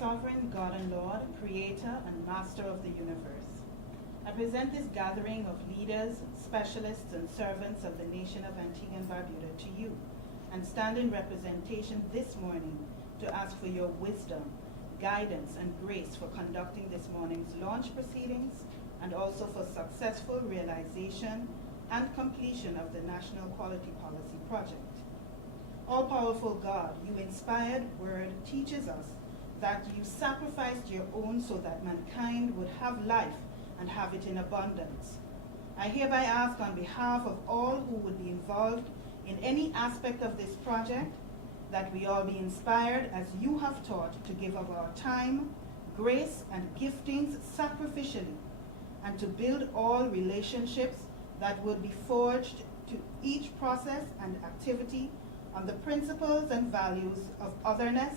sovereign God and Lord, creator and master of the universe, I present this gathering of leaders, specialists, and servants of the nation of Antigua and Barbuda to you, and stand in representation this morning to ask for your wisdom, guidance, and grace for conducting this morning's launch proceedings, and also for successful realization and completion of the National Quality Policy project. All-powerful God, your inspired word teaches us that you sacrificed your own so that mankind would have life and have it in abundance. I hereby ask on behalf of all who would be involved in any aspect of this project that we all be inspired as you have taught to give of our time, grace, and giftings sacrificially, and to build all relationships that would be forged to each process and activity on the principles and values of otherness,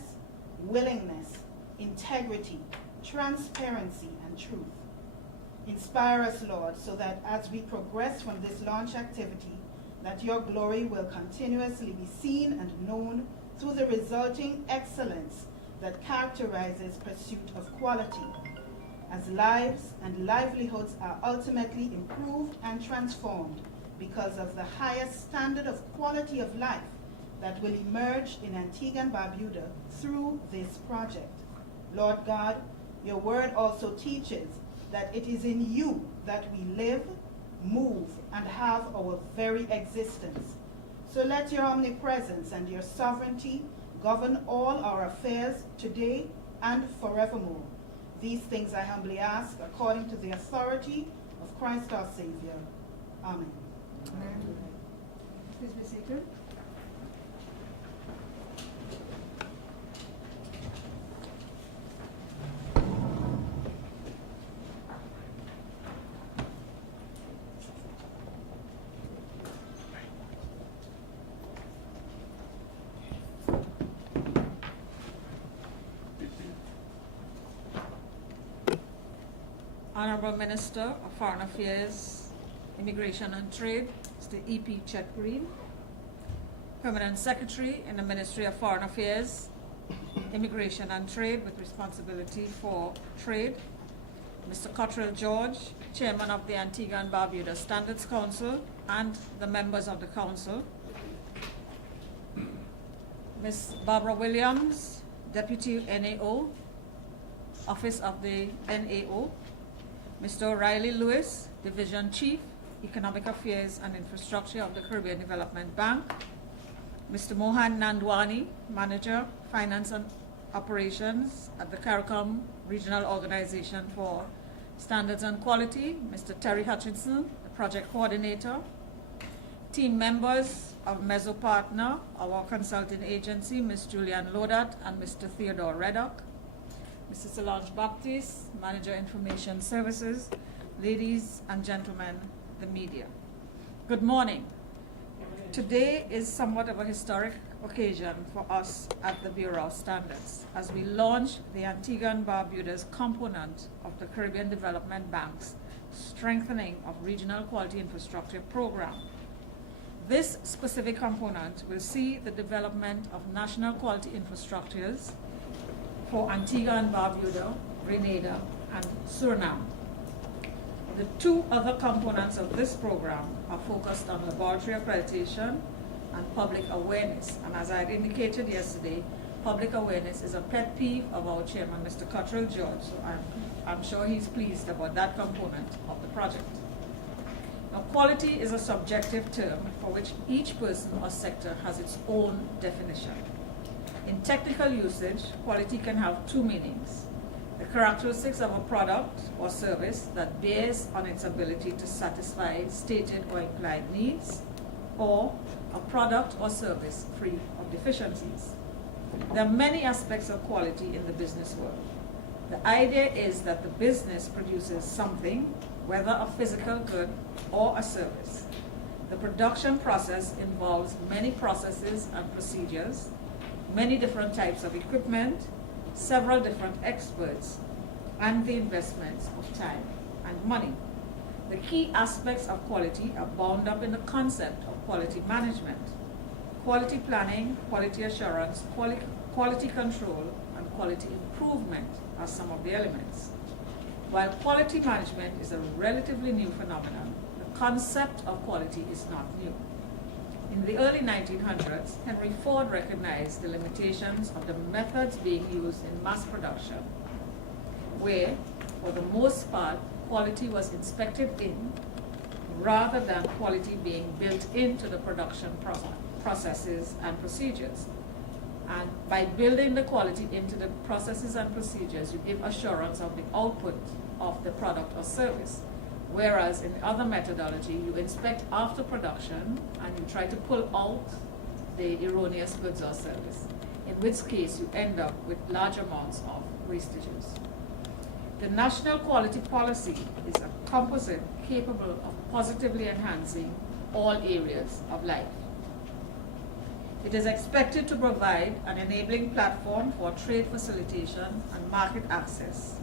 willingness, integrity, transparency, and truth. Inspire us, Lord, so that as we progress from this launch activity, that your glory will continuously be seen and known through the resulting excellence that characterizes pursuit of quality, as lives and livelihoods are ultimately improved and transformed because of the highest standard of quality of life that will emerge in Antigua and Barbuda through this project. Lord God, your word also teaches that it is in you that we live, move, and have our very existence. So let your omnipresence and your sovereignty govern all our affairs today and forevermore. These things I humbly ask according to the authority of Christ our Savior. Amen. Amen. Please be seated. Honorable Minister of Foreign Affairs, Immigration and Trade, Mr. E.P. Chet Green, Permanent Secretary in the Ministry of Foreign Affairs, Immigration and Trade with responsibility for trade, Mr. Cottrell George, Chairman of the Antigua and Barbuda Standards Council, and the members of the Council, Ms. Barbara Williams, Deputy NAO, Office of the NAO, Mr. O'Reilly Lewis, Division Chief, Economic Affairs and Infrastructure of the Caribbean Development Bank, Mr. Mohan Nandwani, Manager, Finance and Operations at the CARICOM Regional Organization for Standards and Quality, Mr. Terry Hutchinson, the Project Coordinator, team members of Mesopartner, our consulting agency, Ms. Julianne Lodat and Mr. Theodore Reddock, Mr. Solange Baptiste, Manager Information Services, ladies and gentlemen, the media. Good morning. Today is somewhat of a historic occasion for us at the Bureau of Standards as we launch the Antigua and Barbuda's component of the Caribbean Development Bank's Strengthening of Regional Quality Infrastructure program. This specific component will see the development of national quality infrastructures for Antigua and Barbuda, Grenada, and Suriname. The two other components of this program are focused on laboratory accreditation and public awareness. And as I had indicated yesterday, public awareness is a pet peeve of our chairman, Mr. Cottrell George. So I'm sure he's pleased about that component of the project. Now, quality is a subjective term for which each person or sector has its own definition. In technical usage, quality can have two meanings: the characteristics of a product or service that bears on its ability to satisfy stated or implied needs, or a product or service free of deficiencies. There are many aspects of quality in the business world. The idea is that the business produces something, whether a physical good or a service. The production process involves many processes and procedures, many different types of equipment, several different experts, and the investments of time and money. The key aspects of quality are bound up in the concept of quality management, quality planning, quality assurance, quality control, and quality improvement are some of the elements. While quality management is a relatively new phenomenon, the concept of quality is not new. In the early 1900s, Henry Ford recognized the limitations of the methods being used in mass production, where, for the most part, quality was inspected in, rather than quality being built into the production processes and procedures. And by building the quality into the processes and procedures, you give assurance of the output of the product or service. Whereas in the other methodology, you inspect after production and you try to pull out the erroneous goods or service, in which case you end up with large amounts of wastages. The National Quality Policy is a composite capable of positively enhancing all areas of life. It is expected to provide an enabling platform for trade facilitation and market access,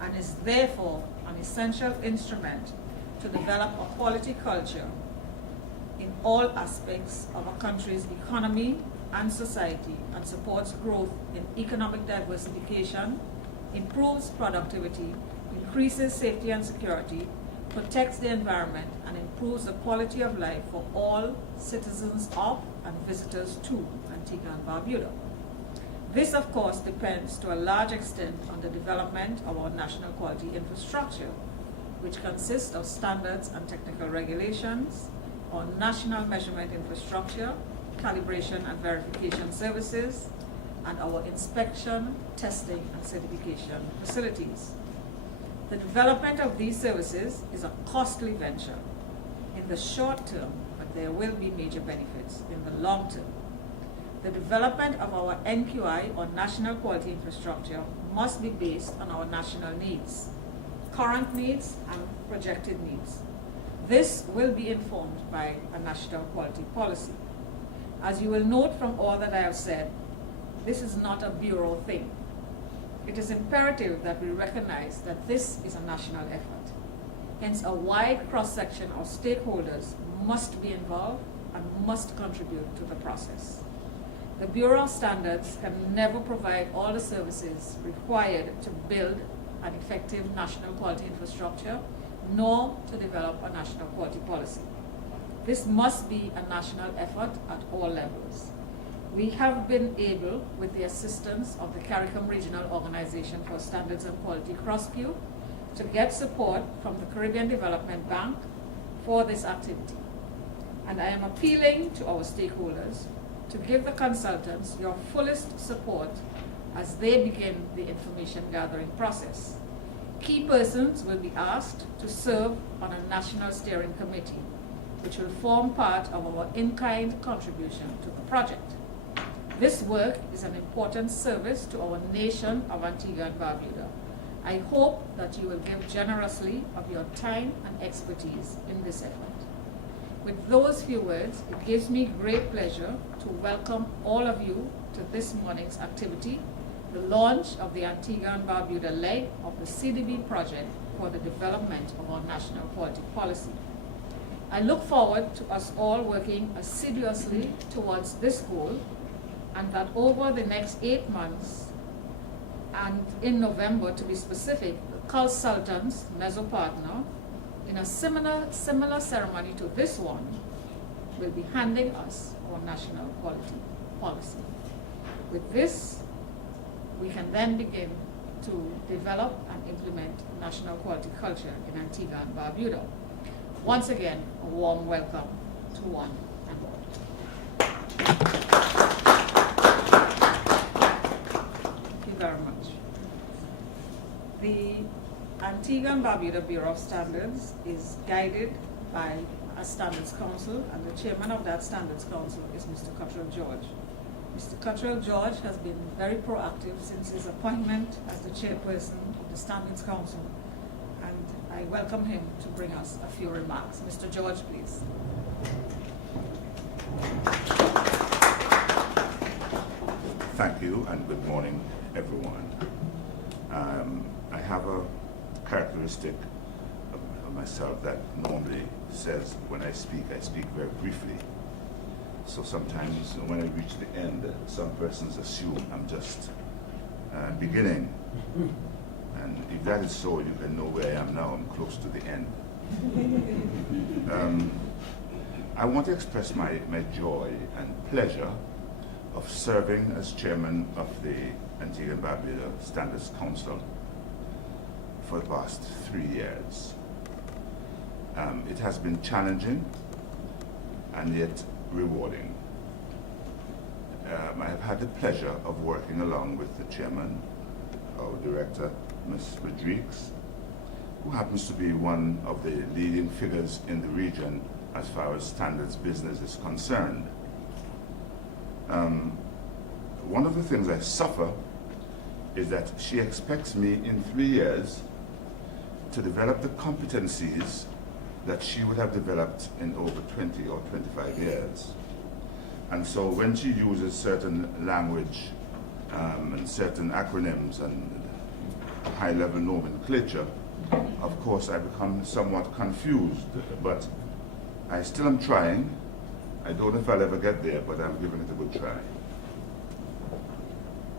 and is therefore an essential instrument to develop a quality culture in all aspects of a country's economy and society, and supports growth in economic diversification, improves productivity, increases safety and security, protects the environment, and improves the quality of life for all citizens of and visitors to Antigua and Barbuda. This, of course, depends to a large extent on the development of our national quality infrastructure, which consists of standards and technical regulations, our national measurement infrastructure, calibration and verification services, and our inspection, testing, and certification facilities. The development of these services is a costly venture in the short term, but there will be major benefits in the long term. The development of our NQI, or National Quality Infrastructure, must be based on our national needs, current needs, and projected needs. This will be informed by a national quality policy. As you will note from all that I have said, this is not a bureau thing. It is imperative that we recognize that this is a national effort. Hence, a wide cross-section of stakeholders must be involved and must contribute to the process. The Bureau of Standards can never provide all the services required to build an effective national quality infrastructure, nor to develop a national quality policy. This must be a national effort at all levels. We have been able, with the assistance of the CARICOM Regional Organization for Standards and Quality CROSSQ, to get support from the Caribbean Development Bank for this activity. And I am appealing to our stakeholders to give the consultants your fullest support as they begin the information gathering process. Key persons will be asked to serve on a national steering committee, which will form part of our in-kind contribution to the project. This work is an important service to our nation of Antigua and Barbuda. I hope that you will give generously of your time and expertise in this effort. With those few words, it gives me great pleasure to welcome all of you to this morning's activity, the launch of the Antigua and Barbuda leg of the CDB project for the development of our national quality policy. I look forward to us all working assiduously towards this goal, and that over the next 8 months, and in November to be specific, the consultants, Mesopartner, in a similar ceremony to this one, will be handing us our national quality policy. With this, we can then begin to develop and implement national quality culture in Antigua and Barbuda. Once again, a warm welcome to one and all. Thank you very much. The Antigua and Barbuda Bureau of Standards is guided by a Standards Council, and the chairman of that Standards Council is Mr. Cottrell George. Mr. Cottrell George has been very proactive since his appointment as the chairperson of the Standards Council, and I welcome him to bring us a few remarks. Mr. George, please. Thank you, and good morning, everyone. I have a characteristic of myself that normally says when I speak very briefly. So sometimes when I reach the end, some persons assume I'm just beginning. And if that is so, you can know where I am now. I'm close to the end. I want to express my joy and pleasure of serving as chairman of the Antigua and Barbuda Standards Council for the past 3 years. It has been challenging and yet rewarding. I have had the pleasure of working along with the chairman, our director, Ms. Rodriguez, who happens to be one of the leading figures in the region as far as standards business is concerned. One of the things I suffer is that she expects me in 3 years to develop the competencies that she would have developed in over 20 or 25 years. And so when she uses certain language and certain acronyms and high-level nomenclature, of course I become somewhat confused, but I still am trying. I don't know if I'll ever get there, but I'm giving it a good try.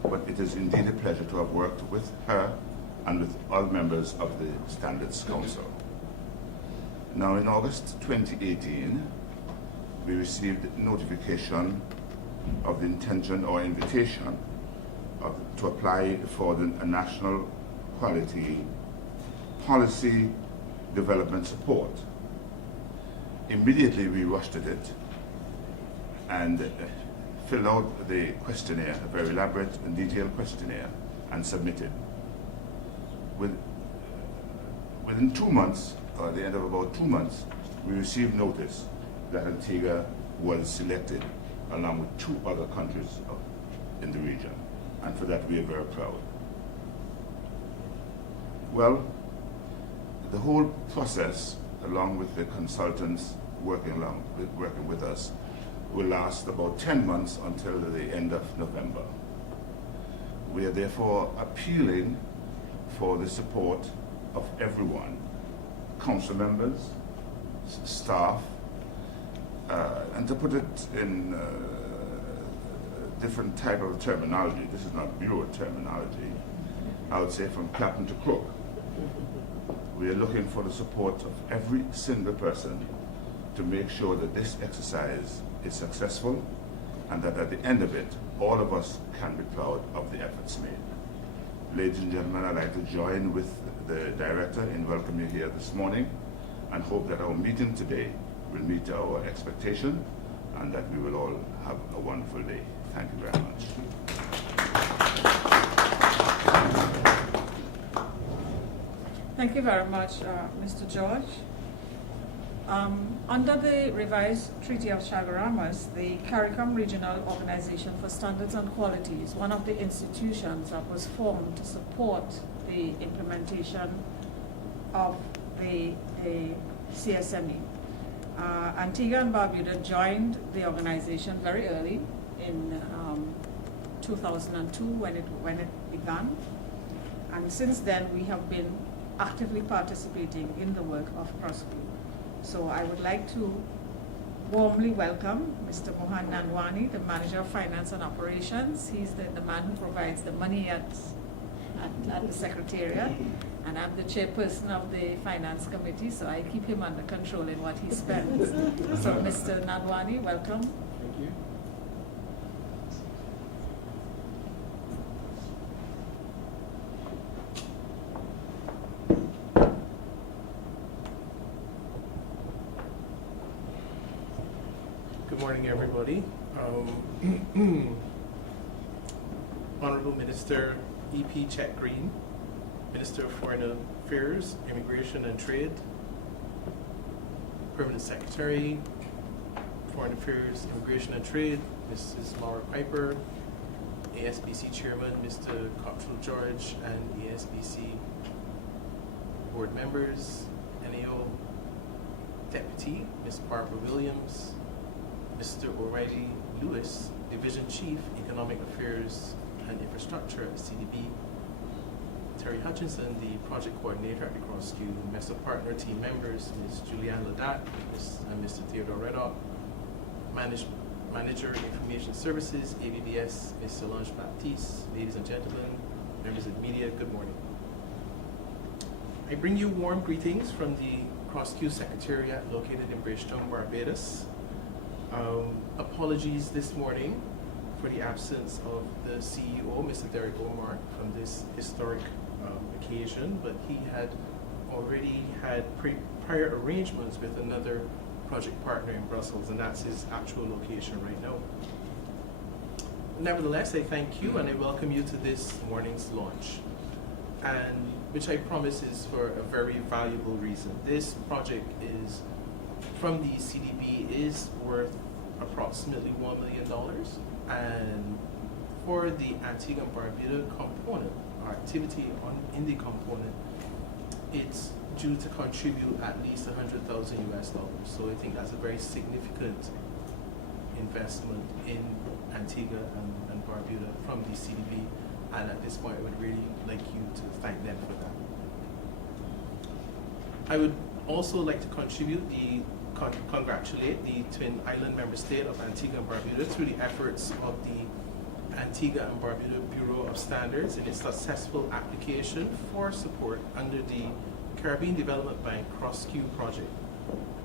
But it is indeed a pleasure to have worked with her and with all members of the Standards Council. Now, in August 2018, we received notification of the intention or invitation to apply for a National Quality Policy Development Support. Immediately, we rushed at it and filled out the questionnaire, a very elaborate and detailed questionnaire, and submitted. Within 2 months, or at the end of about 2 months, we received notice that Antigua was selected along with 2 other countries in the region. And for that, we are very proud. Well, the whole process, along with the consultants working with us, will last about 10 months until the end of November. We are therefore appealing for the support of everyone, council members, staff, and to put it in different type of terminology, this is not bureau terminology, I would say from captain to crook. We are looking for the support of every single person to make sure that this exercise is successful and that at the end of it, all of us can be proud of the efforts made. Ladies and gentlemen, I'd like to join with the director in welcoming you here this morning and hope that our meeting today will meet our expectation and that we will all have a wonderful day. Thank you very much. Thank you very much, Mr. George. Under the revised Treaty of Chaguaramas, the CARICOM Regional Organization for Standards and Quality is one of the institutions that was formed to support the implementation of the CSME. Antigua and Barbuda joined the organization very early in 2002 when it began, and since then we have been actively participating in the work of CROSCO. So I would like to warmly welcome Mr. Mohan Nandwani, the Manager of Finance and Operations. He's the man who provides the money at the Secretariat, and I'm the chairperson of the Finance Committee, so I keep him under control in what he spends. So Mr. Nandwani, welcome. Thank you. Good morning, everybody. Honorable Minister E.P. Chet Green, Minister of Foreign Affairs, Immigration and Trade, Permanent Secretary, Foreign Affairs, Immigration and Trade, Mrs. Laura Piper, ASBC Chairman, Mr. Cottrell George, and ASBC Board Members, NAO Deputy, Ms. Barbara Williams, Mr. O'Reilly Lewis, Division Chief, Economic Affairs and Infrastructure at CDB, Terry Hutchinson, the Project Coordinator at the CrossQ, Mesopartner team members, Ms. Julianne Ladat and Mr. Theodore Reddock, Manager Information Services, ABBS, Ms. Solange Baptiste, ladies and gentlemen, members of the media, good morning. I bring you warm greetings from the Cross-Q Secretariat located in Georgetown, Barbados. Apologies this morning for the absence of the CEO, Mr. Derek Omar, from this historic occasion, but he had already had prior arrangements with another project partner in Brussels, and that's his actual location right now. Nevertheless, I thank you and I welcome you to this morning's launch, and which I promise is for a very valuable reason. This project is, from the CDB, is worth approximately $1 million, and for the Antigua and Barbuda component, our activity in the component, it's due to contribute at least $100,000 US. So I think that's a very significant investment in Antigua and Barbuda from the CDB, and at this point I would really like you to thank them for that. I would also like to congratulate the Twin Island member state of Antigua and Barbuda through the efforts of the Antigua and Barbuda Bureau of Standards in its successful application for support under the Caribbean Development Bank Cross-Q project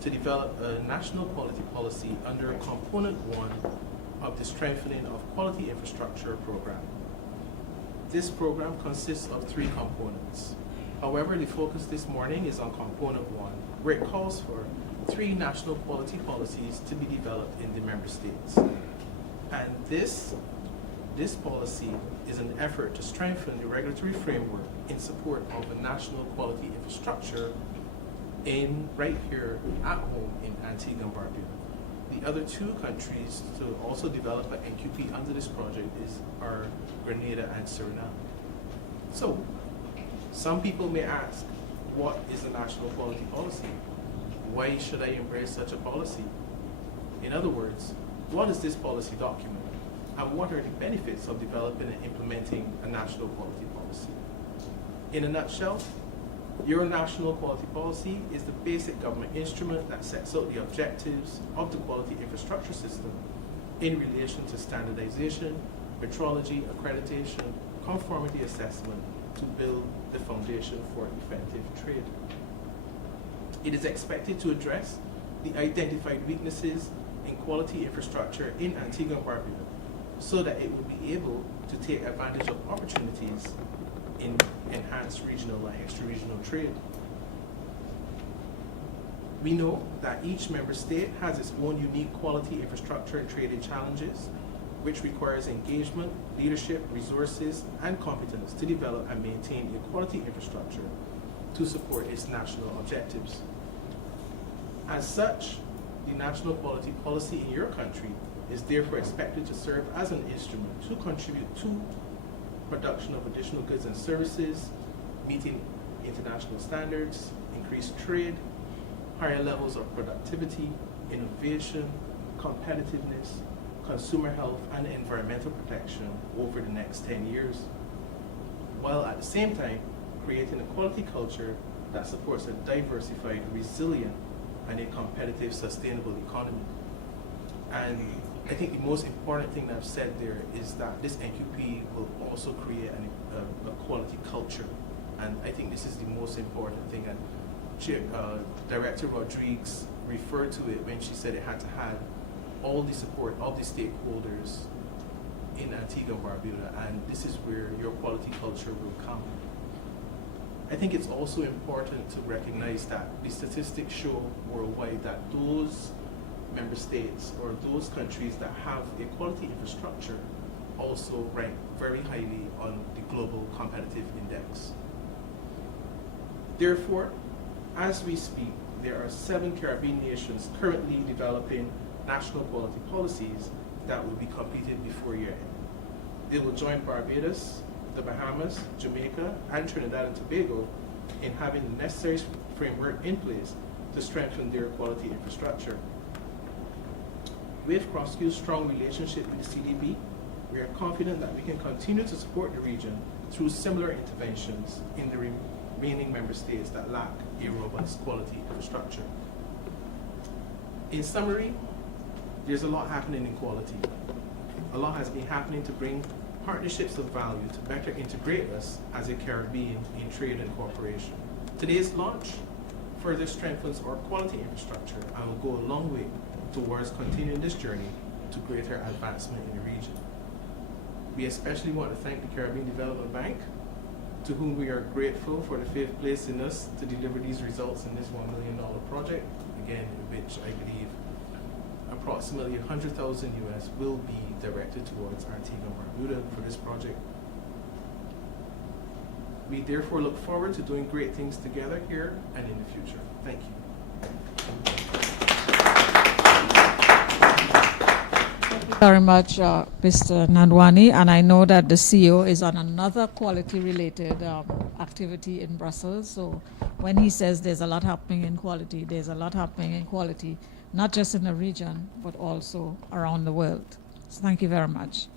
to develop a national quality policy under Component 1 of the Strengthening of Quality Infrastructure Program. This program consists of 3 components. However, the focus this morning is on Component 1, where it calls for 3 national quality policies to be developed in the member states. And this policy is an effort to strengthen the regulatory framework in support of a national quality infrastructure right here at home in Antigua and Barbuda. The other 2 countries to also develop an NQP under this project are Grenada and Suriname. So, some people may ask, what is a national quality policy? Why should I embrace such a policy? In other words, what is this policy document? And what are the benefits of developing and implementing a national quality policy? In a nutshell, your national quality policy is the basic government instrument that sets out the objectives of the quality infrastructure system in relation to standardization, metrology, accreditation, conformity assessment to build the foundation for effective trade. It is expected to address the identified weaknesses in quality infrastructure in Antigua and Barbuda so that it will be able to take advantage of opportunities in enhanced regional and extra-regional trade. We know that each member state has its own unique quality infrastructure and trading challenges, which requires engagement, leadership, resources, and competence to develop and maintain a quality infrastructure to support its national objectives. As such, the national quality policy in your country is therefore expected to serve as an instrument to contribute to production of additional goods and services, meeting international standards, increased trade, higher levels of productivity, innovation, competitiveness, consumer health, and environmental protection over the next 10 years, while at the same time creating a quality culture that supports a diversified, resilient, and a competitive, sustainable economy. And I think the most important thing that I've said there is that this NQP will also create a quality culture. And I think this is the most important thing. And Director Rodriguez referred to it when she said it had to have all the support of the stakeholders in Antigua and Barbuda, and this is where your quality culture will come. I think it's also important to recognize that the statistics show worldwide that those member states or those countries that have a quality infrastructure also rank very highly on the Global Competitive Index. Therefore, as we speak, there are 7 Caribbean nations currently developing national quality policies that will be completed before year end. They will join Barbados, the Bahamas, Jamaica, and Trinidad and Tobago in having the necessary framework in place to strengthen their quality infrastructure. With Cross-Q's strong relationship with the CDB, we are confident that we can continue to support the region through similar interventions in the remaining member states that lack a robust quality infrastructure. In summary, there's a lot happening in quality. A lot has been happening to bring partnerships of value to better integrate us as a Caribbean in trade and cooperation. Today's launch further strengthens our quality infrastructure and will go a long way towards continuing this journey to greater advancement in the region. We especially want to thank the Caribbean Development Bank, to whom we are grateful for the faith placed in us to deliver these results in this $1 million project, again, which I believe approximately 100,000 US will be directed towards Antigua and Barbuda for this project. We therefore look forward to doing great things together here and in the future. Thank you. Very much, Mr. Nandwani, and I know that the CEO is on another quality-related activity in Brussels. So when he says there's a lot happening in quality, there's a lot happening in quality, not just in the region, but also around the world. So thank you very much.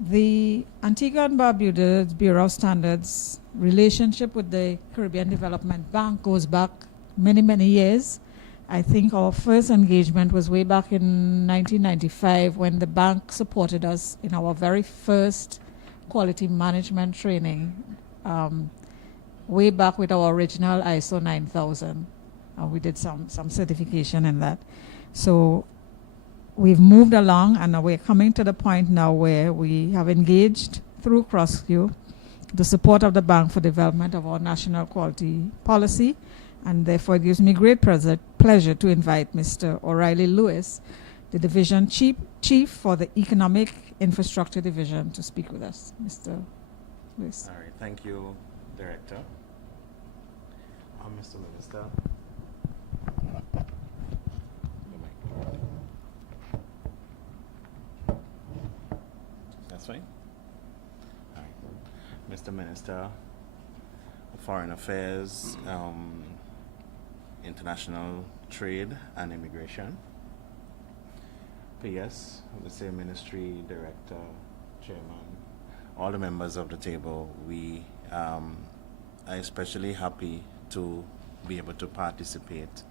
The Antigua and Barbuda Bureau of Standards relationship with the Caribbean Development Bank goes back many, many years. I think our first engagement was way back in 1995 when the bank supported us in our very first quality management training, way back with our original ISO 9000. We did some certification in that. So we've moved along, and we're coming to the point now where we have engaged through CrossQ the support of the Bank for Development of our National Quality Policy, and therefore it gives me great pleasure to invite Mr. O'Reilly Lewis, the Division Chief for the Economic Infrastructure Division, to speak with us. Mr. Lewis. All right, thank you, Director. Mr. Minister. That's fine. All right. Mr. Minister of Foreign Affairs, International Trade and Immigration. PS, the same Ministry Director, Chairman, all the members of the table, we are especially happy to be able to participate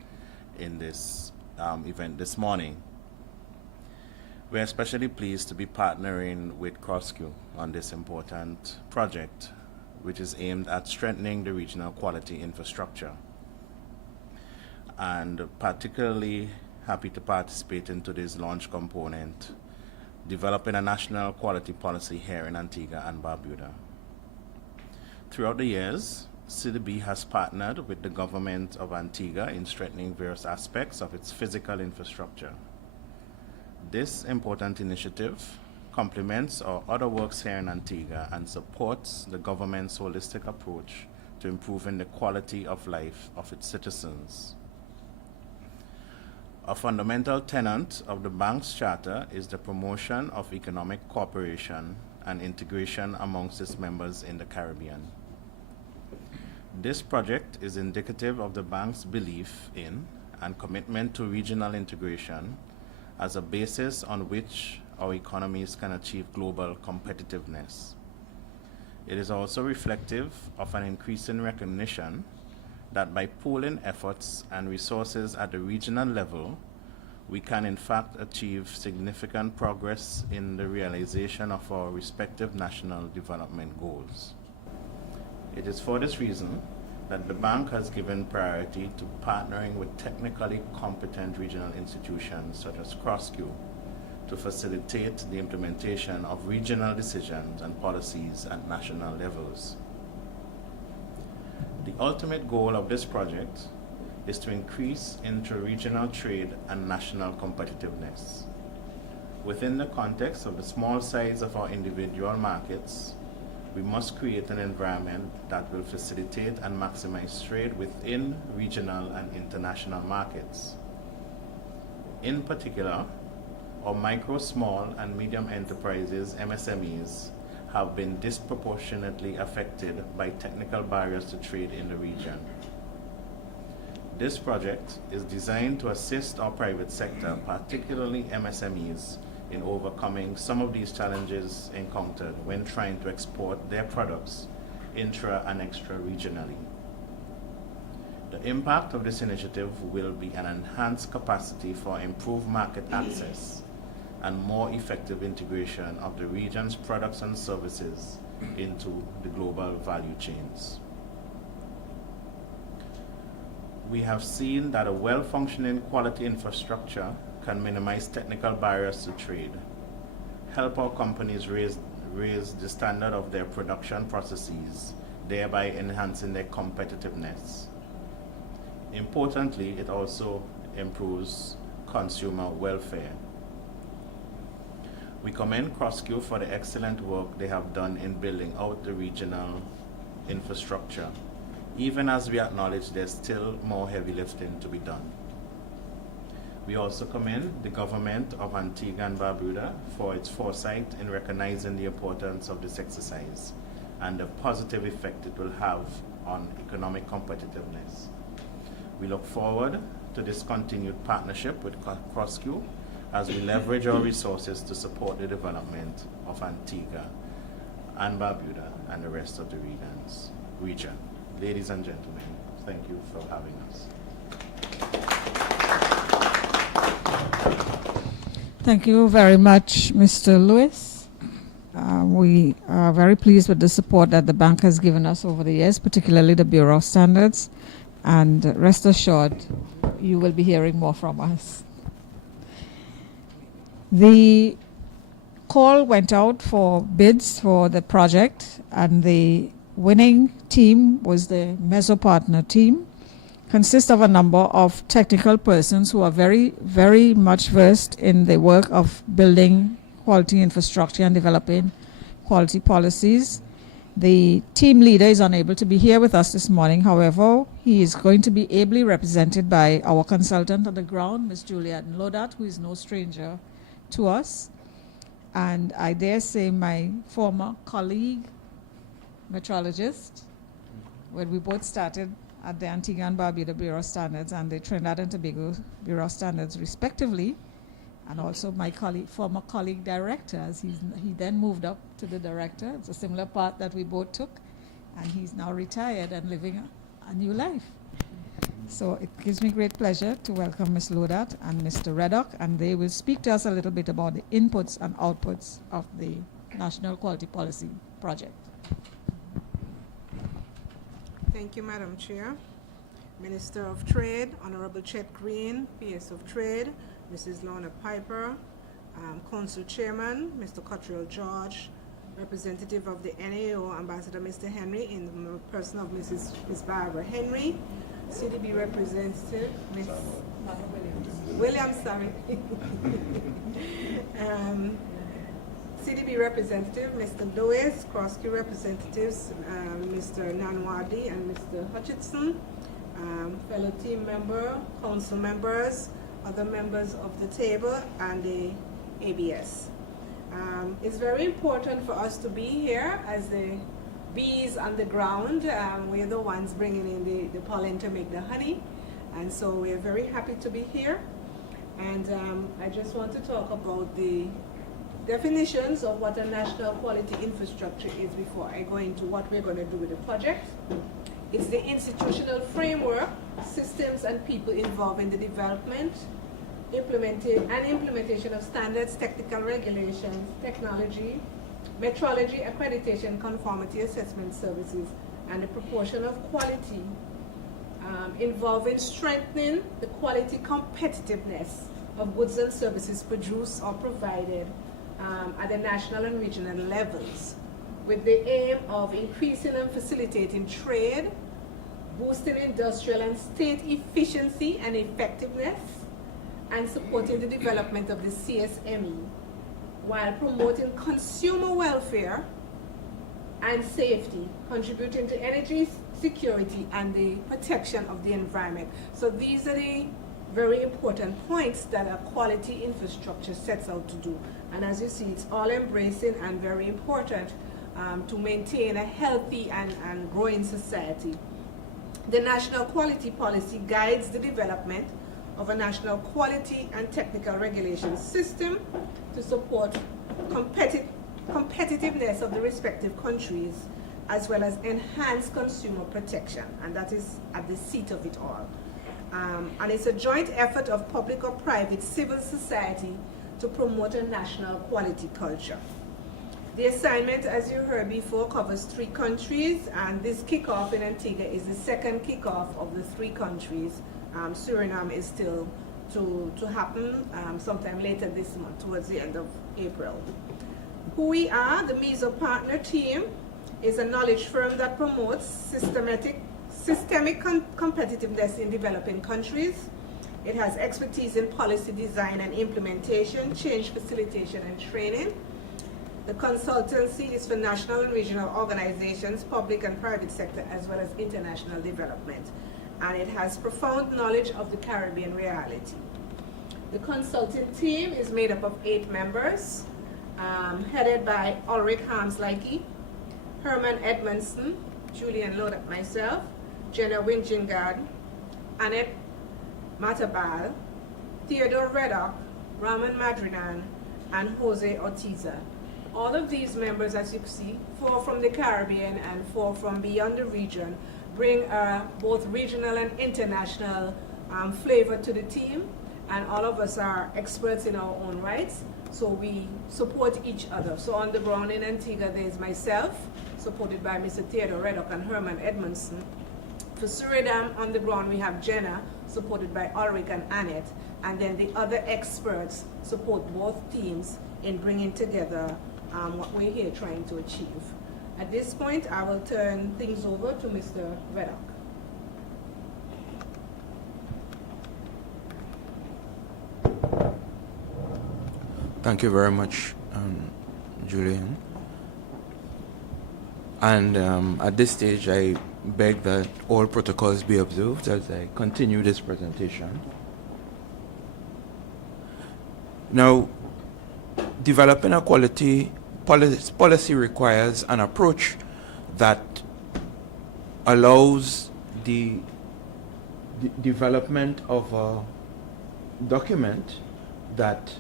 in this event this morning. We're especially pleased to be partnering with CrossQ on this important project, which is aimed at strengthening the regional quality infrastructure. And particularly happy to participate in today's launch component, developing a national quality policy here in Antigua and Barbuda. Throughout the years, CDB has partnered with the government of Antigua in strengthening various aspects of its physical infrastructure. This important initiative complements our other works here in Antigua and supports the government's holistic approach to improving the quality of life of its citizens. A fundamental tenet of the bank's charter is the promotion of economic cooperation and integration amongst its members in the Caribbean. This project is indicative of the bank's belief in and commitment to regional integration as a basis on which our economies can achieve global competitiveness. It is also reflective of an increasing recognition that by pooling efforts and resources at the regional level, we can in fact achieve significant progress in the realization of our respective national development goals. It is for this reason that the bank has given priority to partnering with technically competent regional institutions such as CrossQ to facilitate the implementation of regional decisions and policies at national levels. The ultimate goal of this project is to increase intra-regional trade and national competitiveness. Within the context of the small size of our individual markets, we must create an environment that will facilitate and maximize trade within regional and international markets. In particular, our micro, small, and medium enterprises, MSMEs, have been disproportionately affected by technical barriers to trade in the region. This project is designed to assist our private sector, particularly MSMEs, in overcoming some of these challenges encountered when trying to export their products intra and extra-regionally. The impact of this initiative will be an enhanced capacity for improved market access and more effective integration of the region's products and services into the global value chains. We have seen that a well-functioning quality infrastructure can minimize technical barriers to trade, help our companies raise the standard of their production processes, thereby enhancing their competitiveness. Importantly, it also improves consumer welfare. We commend CrossQ for the excellent work they have done in building out the regional infrastructure, even as we acknowledge there's still more heavy lifting to be done. We also commend the government of Antigua and Barbuda for its foresight in recognizing the importance of this exercise and the positive effect it will have on economic competitiveness. We look forward to this continued partnership with CrossQ as we leverage our resources to support the development of Antigua and Barbuda and the rest of the region. Ladies and gentlemen, thank you for having us. Thank you very much, Mr. Lewis. We are very pleased with the support that the bank has given us over the years, particularly the Bureau of Standards, and rest assured you will be hearing more from us. The call went out for bids for the project, and the winning team was the Mesopartner team. Consists of a number of technical persons who are very, very much versed in the work of building quality infrastructure and developing quality policies. The team leader is unable to be here with us this morning. However, he is going to be ably represented by our consultant on the ground, Ms. Juliet Lodat, who is no stranger to us. And I dare say my former colleague, metrologist, when we both started at the Antigua and Barbuda Bureau of Standards and the Trinidad and Tobago Bureau of Standards, respectively, and also my former colleague director, as he then moved up to the director. It's a similar path that we both took, and he's now retired and living a new life. So it gives me great pleasure to welcome Ms. Lodat and Mr. Reddock, and they will speak to us a little bit about the inputs and outputs of the National Quality Policy project. Thank you, Madam Chair. Minister of Trade, Honorable Chet Green, PS of Trade, Mrs. Lorna Piper, Council Chairman, Mr. Cottrell George, representative of the NAO, Ambassador Mr. Henry, in the person of Ms. Barbara Henry, CDB representative, Ms. Williams, sorry. CDB representative, Mr. Lewis, CrossQ representatives, Mr. Nanwadi and Mr. Hutchinson, fellow team member, council members, other members of the table, and the ABS. It's very important for us to be here as the bees on the ground. We're the ones bringing in the pollen to make the honey, and so we're very happy to be here. And I just want to talk about the definitions of what a national quality infrastructure is before I go into what we're going to do with the project. It's the institutional framework, systems and people involved in the development, implementation of standards, technical regulations, technology, metrology, accreditation, conformity assessment services, and the proportion of quality involving strengthening the quality competitiveness of goods and services produced or provided at the national and regional levels, with the aim of increasing and facilitating trade, boosting industrial and state efficiency and effectiveness, and supporting the development of the CSME, while promoting consumer welfare and safety, contributing to energy security and the protection of the environment. So these are the very important points that a quality infrastructure sets out to do. And as you see, it's all embracing and very important to maintain a healthy and growing society. The National Quality Policy guides the development of a national quality and technical regulation system to support competitiveness of the respective countries, as well as enhance consumer protection, and that is at the seat of it all. And it's a joint effort of public or private civil society to promote a national quality culture. The assignment, as you heard before, covers 3 countries, and this kickoff in Antigua is the second kickoff of the 3 countries. Suriname is still to happen sometime later this month, towards the end of April. Who we are, the Mesopartner team, is a knowledge firm that promotes systemic competitiveness in developing countries. It has expertise in policy design and implementation, change facilitation and training. The consultancy is for national and regional organizations, public and private sector, as well as international development. And it has profound knowledge of the Caribbean reality. The consulting team is made up of 8 members, headed by Ulrich Harmsleike, Herman Edmondson, Julian Lodat, myself, Jenna Winjingard, Annette Matabal, Theodore Reddock, Raman Madrinan, and Jose Ortiza. All of these members, as you can see, 4 from the Caribbean and 4 from beyond the region, bring both regional and international flavor to the team, and all of us are experts in our own rights, so we support each other. So on the ground in Antigua, there's myself, supported by Mr. Theodore Reddock and Herman Edmondson. For Suriname, on the ground, we have Jenna, supported by Ulrich and Annette, and then the other experts support both teams in bringing together what we're here trying to achieve. At this point, I will turn things over to Mr. Reddock. Thank you very much, Julian. And at this stage, I beg that all protocols be observed as I continue this presentation. Now, developing a quality policy requires an approach that allows the development of a document that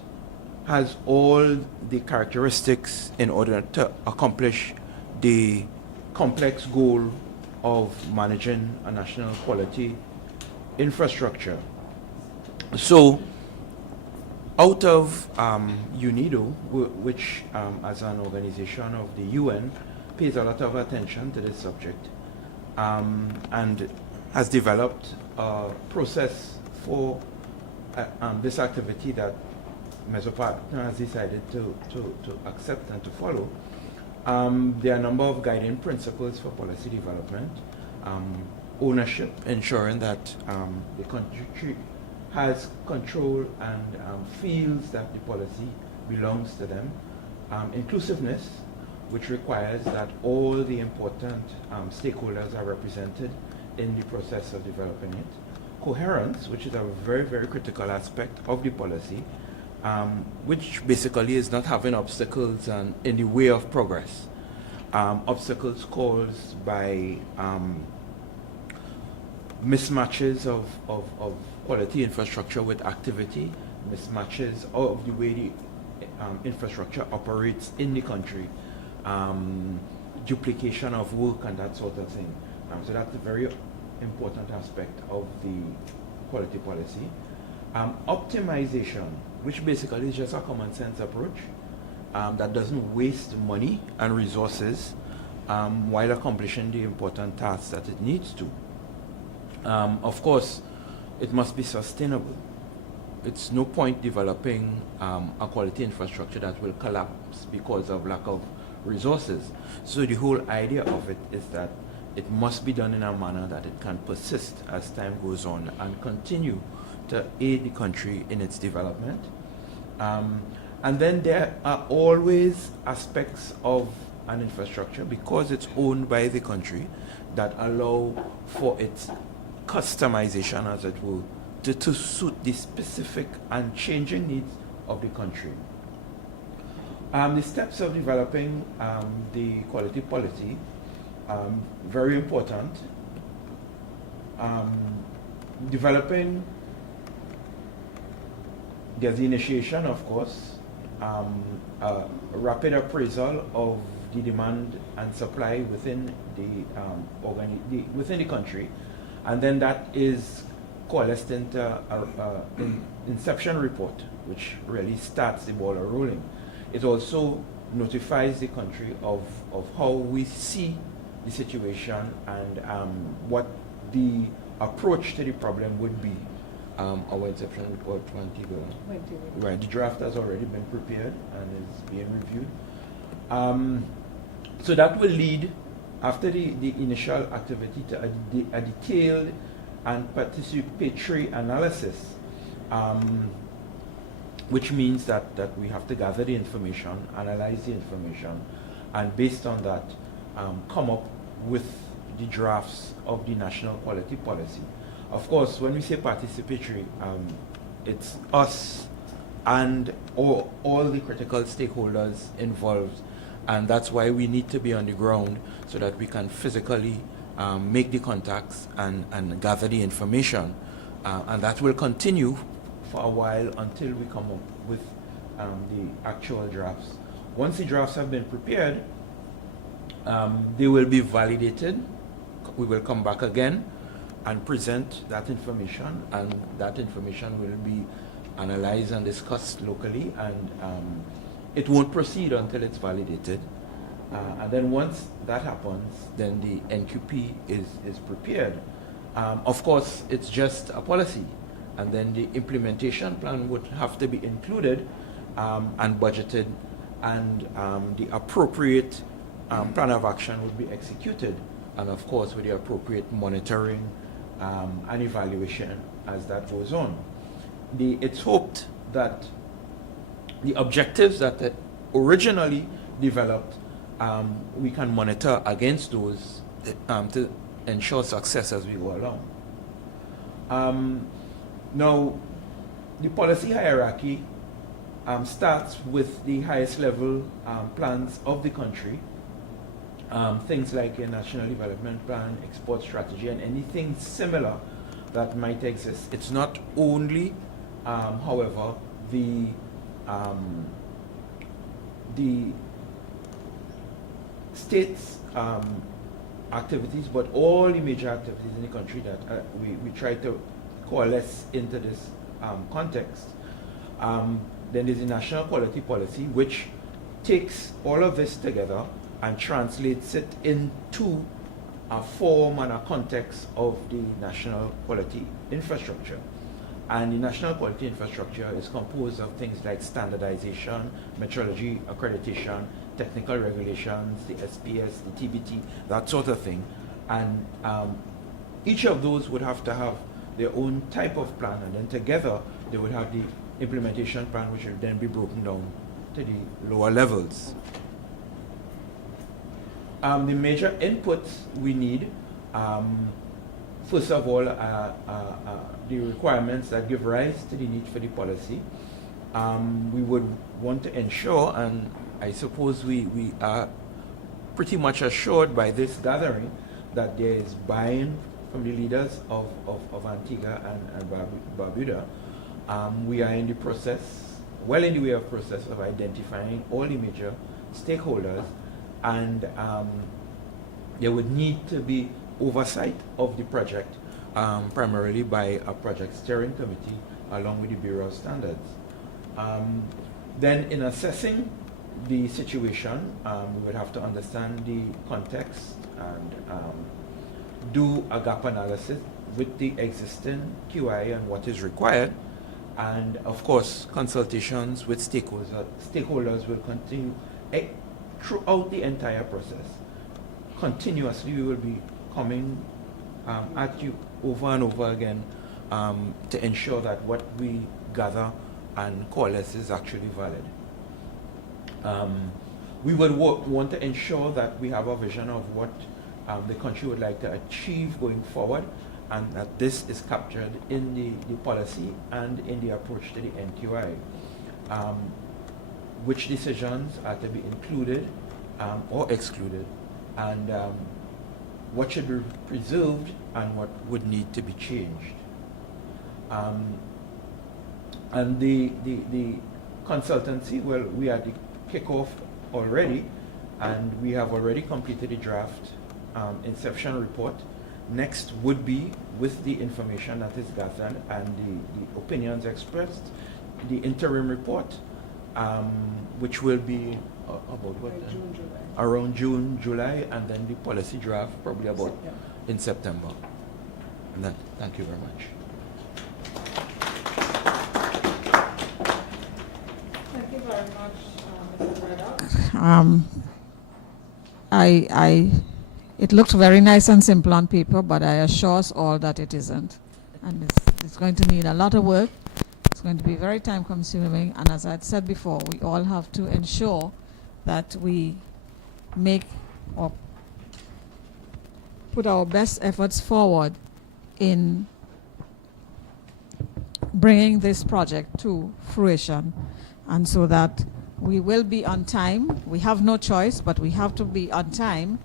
has all the characteristics in order to accomplish the complex goal of managing a national quality infrastructure. So, out of UNIDO, which as an organization of the UN pays a lot of attention to this subject, and has developed a process for this activity that Mesopartner has decided to accept and to follow. There are a number of guiding principles for policy development. Ownership, ensuring that the country has control and feels that the policy belongs to them. Inclusiveness, which requires that all the important stakeholders are represented in the process of developing it. Coherence, which is a very, very critical aspect of the policy, which basically is not having obstacles in the way of progress. Obstacles caused by mismatches of quality infrastructure with activity, mismatches of the way the infrastructure operates in the country, duplication of work and that sort of thing. So that's a very important aspect of the quality policy. Optimization, which basically is just a common sense approach that doesn't waste money and resources while accomplishing the important tasks that it needs to. Of course, it must be sustainable. It's no point developing a quality infrastructure that will collapse because of lack of resources. So the whole idea of it is that it must be done in a manner that it can persist as time goes on and continue to aid the country in its development. And then there are always aspects of an infrastructure, because it's owned by the country, that allow for its customization, as it will, to suit the specific and changing needs of the country. The steps of developing the quality policy, very important. Developing, there's the initiation, of course, a rapid appraisal of the demand and supply within the within the country, and then that is coalesced into an inception report, which really starts the ball rolling. It also notifies the country of how we see the situation and what the approach to the problem would be. Our inception report 20 Right, the draft has already been prepared and is being reviewed. So that will lead, after the initial activity, to a detailed and participatory analysis, which means that we have to gather the information, analyze the information, and based on that, come up with the drafts of the National Quality Policy. Of course, when we say participatory, it's us and all the critical stakeholders involved, and that's why we need to be on the ground so that we can physically make the contacts and gather the information, and that will continue for a while until we come up with the actual drafts. Once the drafts have been prepared, they will be validated. We will come back again and present that information, and that information will be analyzed and discussed locally, and it won't proceed until it's validated. And then once that happens, then the NQP is prepared. Of course, it's just a policy, and then the implementation plan would have to be included and budgeted, and the appropriate plan of action would be executed, and of course with the appropriate monitoring and evaluation as that goes on. It's hoped that the objectives that originally developed, we can monitor against those to ensure success as we go along. Now, the policy hierarchy starts with the highest level plans of the country, things like a national development plan, export strategy, and anything similar that might exist. It's not only, however, the state's activities, but all the major activities in the country that we try to coalesce into this context. Then there's the National Quality Policy, which takes all of this together and translates it into a form and a context of the national quality infrastructure. And the national quality infrastructure is composed of things like standardization, metrology, accreditation, technical regulations, the SPS, the TBT, that sort of thing. And each of those would have to have their own type of plan, and then together they would have the implementation plan, which would then be broken down to the lower levels. The major inputs we need, first of all, the requirements that give rise to the need for the policy. We would want to ensure, and I suppose we are pretty much assured by this gathering, that there is buy-in from the leaders of Antigua and Barbuda. We are in the process, well in the way of process of identifying all the major stakeholders, and there would need to be oversight of the project, primarily by a project steering committee along with the Bureau of Standards. Then in assessing the situation, we would have to understand the context and do a gap analysis with the existing QI and what is required. And of course, consultations with stakeholders will continue throughout the entire process. Continuously, we will be coming at you over and over again to ensure that what we gather and coalesce is actually valid. We would want to ensure that we have a vision of what the country would like to achieve going forward, and that this is captured in the policy and in the approach to the NQI. Which decisions are to be included or excluded, and what should be preserved and what would need to be changed. And the consultancy, well, we are at the kickoff already, and we have already completed the draft inception report, Next would be, with the information that is gathered and the opinions expressed, the interim report, which will be about what? By June, July. Around June, July, and then the policy draft probably about September. in September. And then, thank you very much. Thank you very much, Mr. Braddock. It looked very nice and simple on paper, but I assure us all that it isn't. And it's going to need a lot of work. It's going to be very time consuming. And as I had said before, we all have to ensure that we make or put our best efforts forward in bringing this project to fruition, and so that we will be on time. We have no choice, but we have to be on time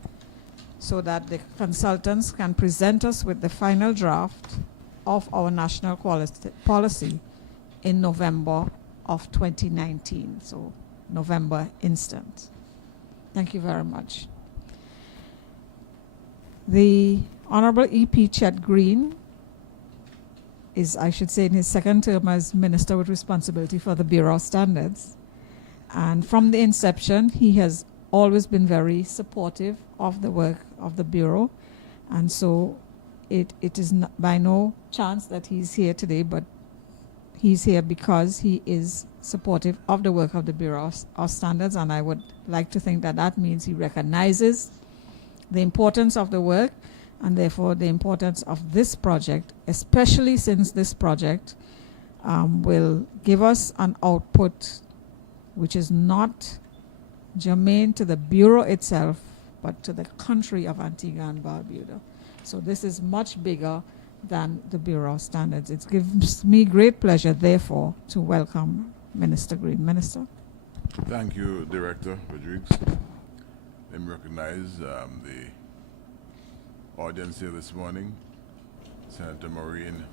so that the consultants can present us with the final draft of our national quality policy in November of 2019, so November instant. Thank you very much. The Honorable E.P. Chet Green is, I should say, in his second term as Minister with responsibility for the Bureau of Standards. And from the inception, he has always been very supportive of the work of the Bureau. And so it is not, by no chance that he's here today, but he's here because he is supportive of the work of the Bureau of Standards. And I would like to think that that means he recognizes the importance of the work and therefore the importance of this project, especially since this project will give us an output which is not germane to the Bureau itself, but to the country of Antigua and Barbuda. So this is much bigger than the Bureau of Standards. It gives me great pleasure, therefore, to welcome Minister Green. Minister. Thank you, Director Rodriguez. Let me recognize the audience here this morning. Senator Maureen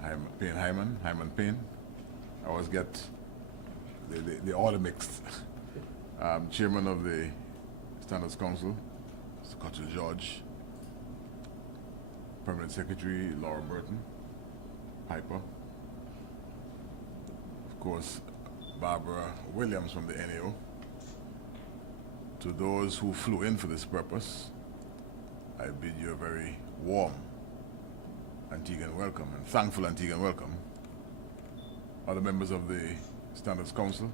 Hyman Payne. I always get the order mixed. Chairman of the Standards Council, Mr. George. Permanent Secretary Laura Burton, Piper. Of course, Barbara Williams from the NAO. To those who flew in for this purpose, I bid you a very warm Antiguan welcome and thankful Antiguan welcome. Other members of the Standards Council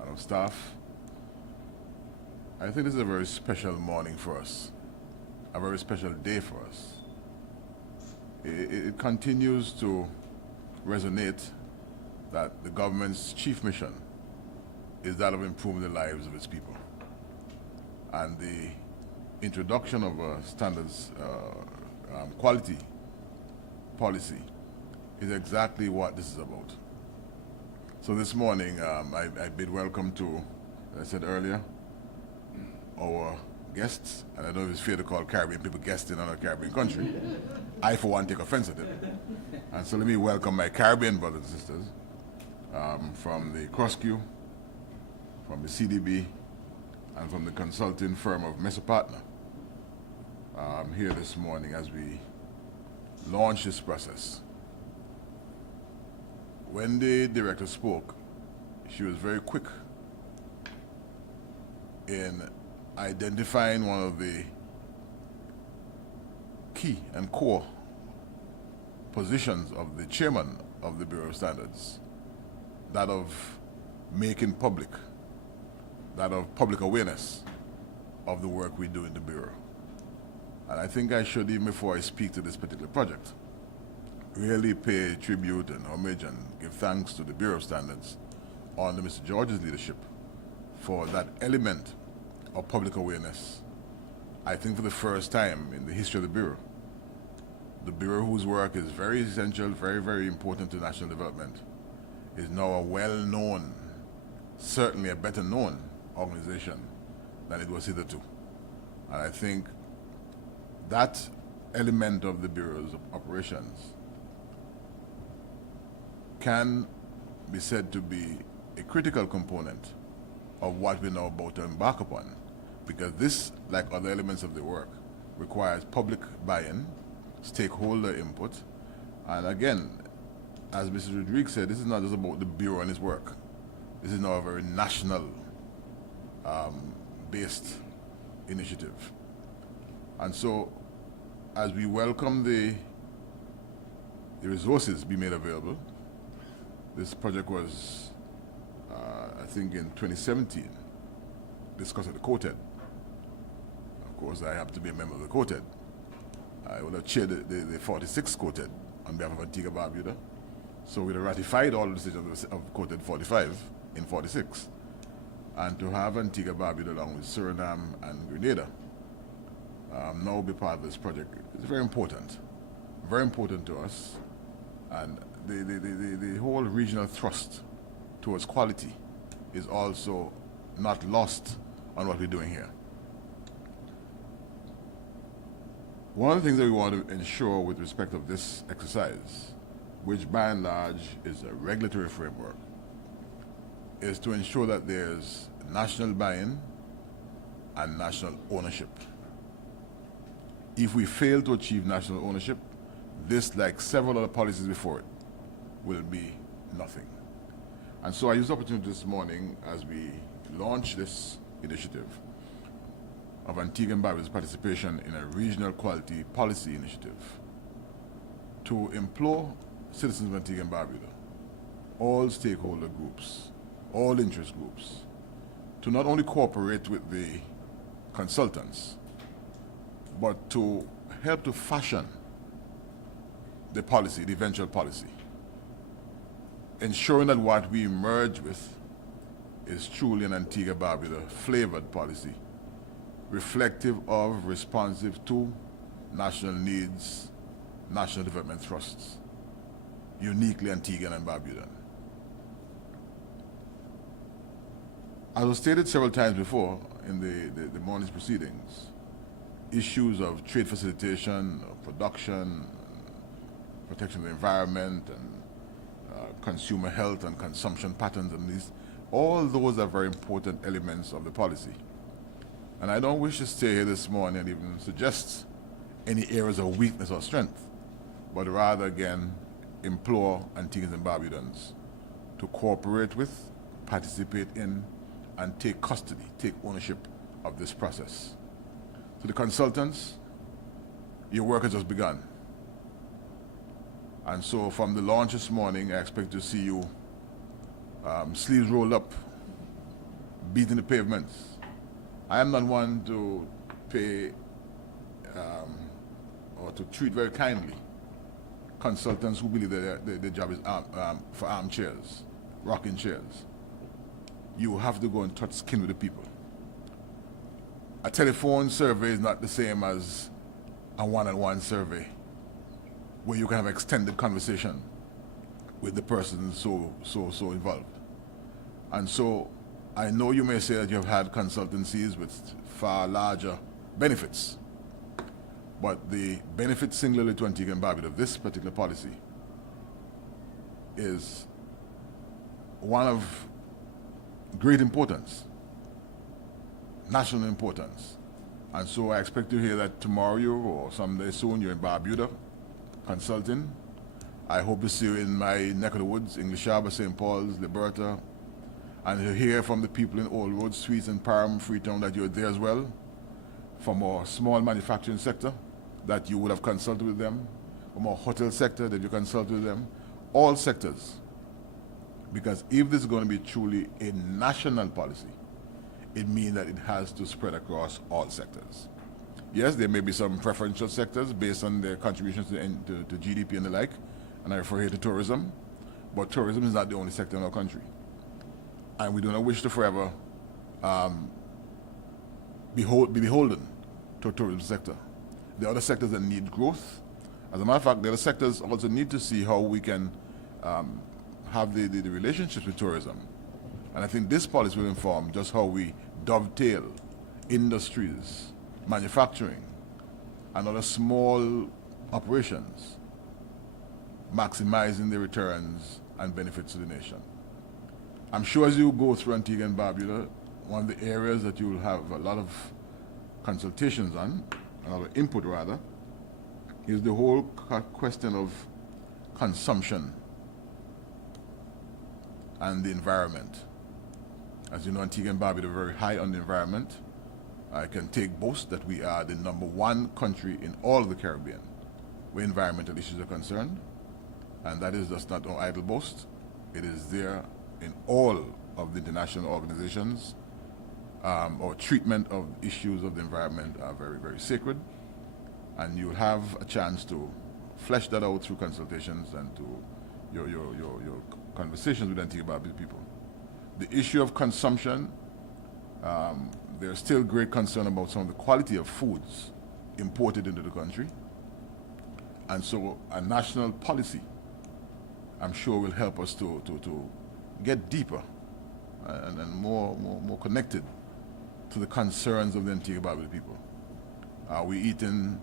and of staff, I think this is a very special morning for us, a very special day for us. It continues to resonate that the government's chief mission is that of improving the lives of its people. And the introduction of a standards quality policy is exactly what this is about. So this morning, I bid welcome to, as I said earlier, our guests, and I don't know if it's fair to call Caribbean people guests in another Caribbean country. I, for one, take offense at it. And so let me welcome my Caribbean brothers and sisters from the CROSQ, from the CDB, and from the consulting firm of Mesopartner here this morning as we launch this process. When the director spoke, she was very quick in identifying one of the key and core positions of the chairman of the Bureau of Standards, that of making public, that of public awareness of the work we do in the Bureau. And I think I should, even before I speak to this particular project, really pay tribute and homage and give thanks to the Bureau of Standards under Mr. George's leadership for that element of public awareness. I think for the first time in the history of the Bureau whose work is very essential, very, very important to national development, is now a well-known, certainly a better-known organization than it was hitherto. And I think that element of the Bureau's operations can be said to be a critical component of what we're now about to embark upon, because this, like other elements of the work, requires public buy-in, stakeholder input, and again, as Mrs. Rodriguez said, this is not just about the Bureau and its work. This is now a very national based initiative. And so, as we welcome the resources be made available, this project was, I think in 2017, discussed at the COTED. Of course, I happen to be a member of the COTED. I would have chaired the 46th COTED on behalf of Antigua and Barbuda. So we ratified all the decisions of COTED 45 in 46. And to have Antigua and Barbuda along with Suriname and Grenada now be part of this project is very important to us. And the whole regional thrust towards quality is also not lost on what we're doing here. One of the things that we want to ensure with respect of this exercise, which by and large is a regulatory framework, is to ensure that there's national buy-in and national ownership. If we fail to achieve national ownership, this, like several other policies before it, will be nothing. And so I used the opportunity this morning as we launch this initiative of Antigua and Barbuda's participation in a regional quality policy initiative to implore citizens of Antigua and Barbuda, all stakeholder groups, all interest groups, to not only cooperate with the consultants, but to help to fashion the policy, the eventual policy, ensuring that what we emerge with is truly an Antigua and Barbuda flavored policy, reflective of, responsive to national needs, national development thrusts, uniquely Antiguan and Barbudan. As was stated several times before in the morning's proceedings, issues of trade facilitation, production, protection of the environment, and consumer health and consumption patterns, and these, all those are very important elements of the policy. And I don't wish to stay here this morning and even suggest any areas of weakness or strength, but rather, again, implore Antiguans and Barbudans to cooperate with, participate in, and take custody, take ownership of this process. To the consultants, your work has just begun. And so from the launch this morning, I expect to see you sleeves rolled up, beating the pavements. I am not one to pay or to treat very kindly consultants who believe that their job is for armchairs, rocking chairs. You have to go and touch skin with the people. A telephone survey is not the same as a one-on-one survey where you can have extended conversation with the person so involved. And so I know you may say that you have had consultancies with far larger benefits, but the benefit singularly to Antigua and Barbuda of this particular policy is one of great importance, national importance. And so I expect to hear that tomorrow or someday soon you're in Barbuda consulting. I hope to see you in my neck of the woods, English Harbour, St. Paul's, Liberta, and to hear from the people in Old Road, Streets, and Parham, Freetown that you're there as well, from our small manufacturing sector, that you would have consulted with them, from our hotel sector, that you consulted with them, all sectors. Because if this is going to be truly a national policy, it means that it has to spread across all sectors. Yes, there may be some preferential sectors based on their contributions to GDP and the like, and I refer here to tourism, but tourism is not the only sector in our country. And we do not wish to forever be beholden to a tourism sector. There are other sectors that need growth. As a matter of fact, the other sectors also need to see how we can have the relationships with tourism. And I think this policy will inform just how we dovetail industries, manufacturing, and other small operations, maximizing the returns and benefits to the nation. I'm sure as you go through Antigua and Barbuda, one of the areas that you will have a lot of consultations on our input rather, is the whole question of consumption and the environment. As you know, Antigua and Barbuda are very high on the environment. I can take boast that we are the #1 country in all of the Caribbean where environmental issues are concerned, and that is just not an idle boast. It is there in all of the international organizations. Our treatment of issues of the environment are very, very sacred, and you'll have a chance to flesh that out through consultations and to your conversations with Antigua and Barbuda people. The issue of consumption, there's still great concern about some of the quality of foods imported into the country, and so a national policy, I'm sure, will help us to get deeper and more connected to the concerns of the Antigua and Barbuda people. Are we eating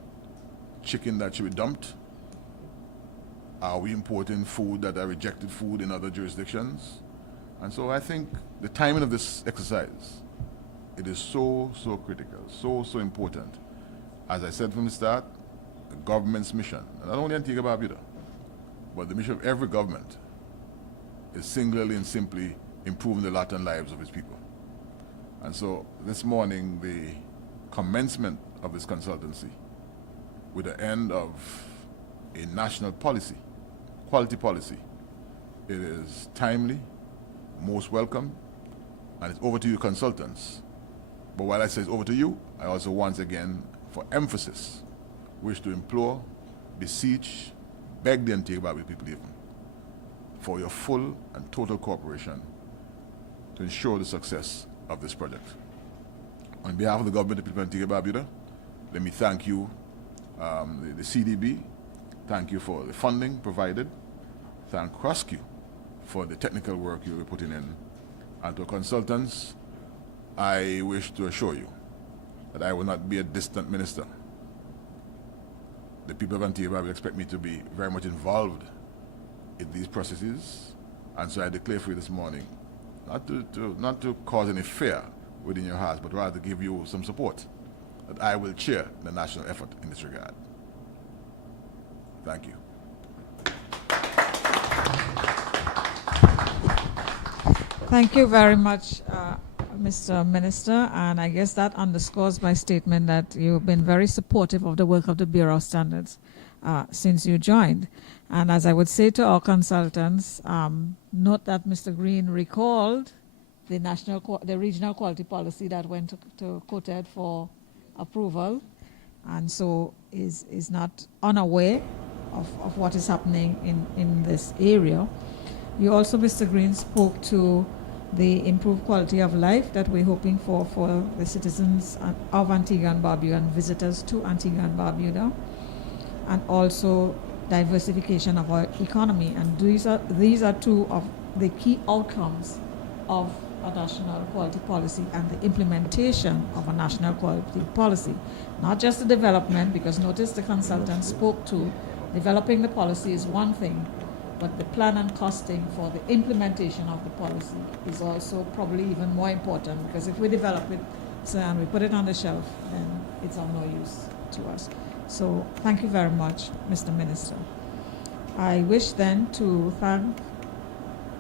chicken that should be dumped? Are we importing food that are rejected food in other jurisdictions? And so I think the timing of this exercise, it is so critical, so important. As I said from the start, the government's mission, not only Antigua and Barbuda, but the mission of every government, is singularly and simply improving the lot and lives of its people. And so this morning, the commencement of this consultancy with the end of a national policy, quality policy, it is timely, most welcome, and it's over to you consultants. But while I say it's over to you, I also once again, for emphasis, wish to implore, beseech, beg the Antigua and Barbuda people even, for your full and total cooperation to ensure the success of this project. On behalf of the government of the people of Antigua and Barbuda, let me thank you, the CDB, thank you for the funding provided, thank CROSCU for the technical work you were putting in, and to consultants, I wish to assure you that I will not be a distant minister. The people of Antigua and Barbuda expect me to be very much involved in these processes, and so I declare for you this morning, not to cause any fear within your hearts, but rather to give you some support, that I will chair the national effort in this regard. Thank you. Thank you very much, Mr. Minister, and I guess that underscores my statement that you've been very supportive of the work of the Bureau of Standards since you joined. And as I would say to our consultants, note that Mr. Green recalled the regional quality policy that went to COTED for approval, and so is not unaware of what is happening in this area. You also, Mr. Green, spoke to the improved quality of life that we're hoping for the citizens of Antigua and Barbuda and visitors to Antigua and Barbuda, and also diversification of our economy. And these are two of the key outcomes of a national quality policy and the implementation of a national quality policy. Not just the development, because notice the consultant spoke to developing the policy is one thing, but the plan and costing for the implementation of the policy is also probably even more important, because if we develop it and we put it on the shelf, then it's of no use to us. So thank you very much, Mr. Minister. I wish then to thank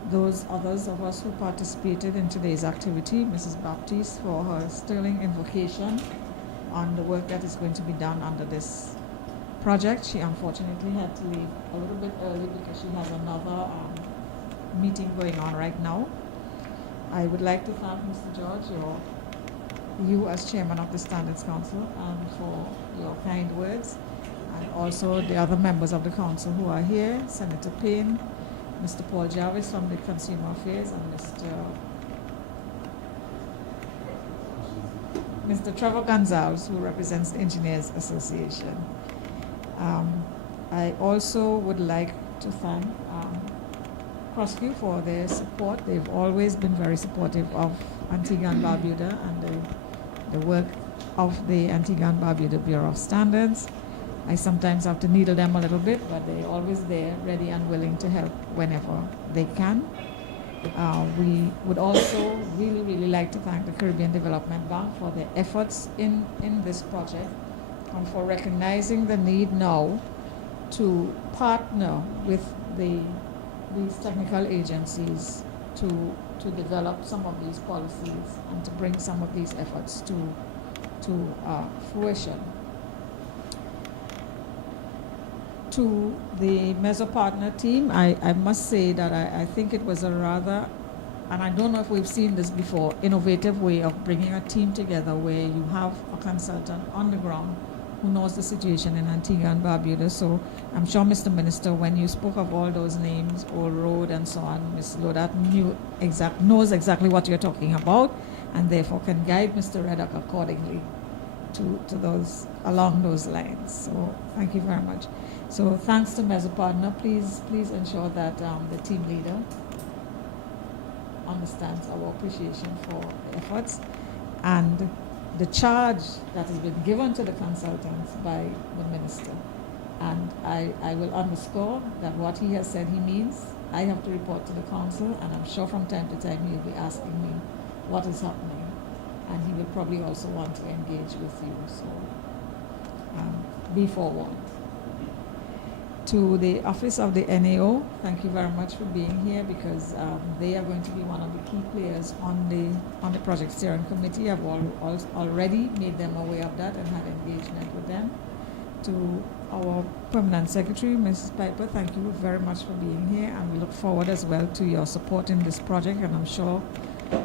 those others of us who participated in today's activity, Mrs. Baptiste for her sterling invocation on the work that is going to be done under this project. She unfortunately had to leave a little bit early because she has another meeting going on right now. I would like to thank Mr. George, you as chairman of the Standards Council, and for your kind words, and also the other members of the council who are here, Senator Payne, Mr. Paul Jarvis from the Consumer Affairs, and Mr. Trevor Gonzalez, who represents the Engineers Association. I also would like to thank CROSCU for their support. They've always been very supportive of Antigua and Barbuda and the work of the Antigua and Barbuda Bureau of Standards. I sometimes have to needle them a little bit, but they're always there, ready and willing to help whenever they can. We would also really like to thank the Caribbean Development Bank for their efforts in this project, and for recognizing the need now to partner with these technical agencies to develop some of these policies and to bring some of these efforts to fruition. To the Mesopartner team, I must say that I think it was a rather, and I don't know if we've seen this before, innovative way of bringing a team together where you have a consultant on the ground who knows the situation in Antigua and Barbuda. So I'm sure, Mr. Minister, when you spoke of all those names, Old Road and so on, Ms. Lodat knows exactly what you're talking about, and therefore can guide Mr. Reddock accordingly to those, along those lines. So thank you very much. So thanks to Mesopartner. Please ensure that the team leader understands our appreciation for the efforts and the charge that has been given to the consultants by the minister. And I will underscore that what he has said he means. I have to report to the council, and I'm sure from time to time he'll be asking me what is happening, and he will probably also want to engage with you. So be forewarned. To the office of the NAO, thank you very much for being here, because they are going to be one of the key players on the project steering committee. I've already made them aware of that and had engagement with them. To our permanent secretary, Mrs. Piper, thank you very much for being here, and we look forward as well to your support in this project. And I'm sure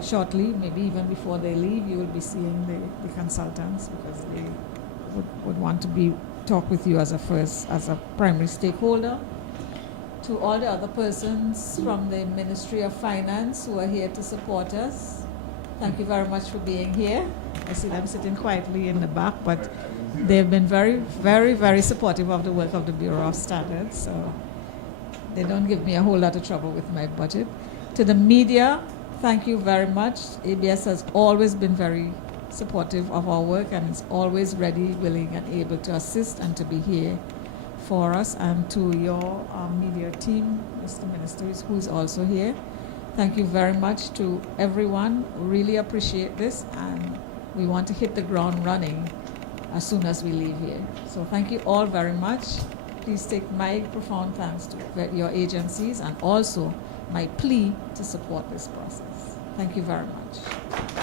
shortly, maybe even before they leave, you will be seeing the consultants, because they would want to talk with you as a primary stakeholder. To all the other persons from the Ministry of Finance who are here to support us, thank you very much for being here. I see them sitting quietly in the back, but they've been very, very, very supportive of the work of the Bureau of Standards, so they don't give me a whole lot of trouble with my budget. To the media, thank you very much. ABS has always been very supportive of our work and is always ready, willing, and able to assist and to be here for us. And to your media team, Mr. Minister, who's also here, thank you very much to everyone. Really appreciate this, and we want to hit the ground running as soon as we leave here. So thank you all very much. Please take my profound thanks to your agencies, and also my plea to support this process. Thank you very much.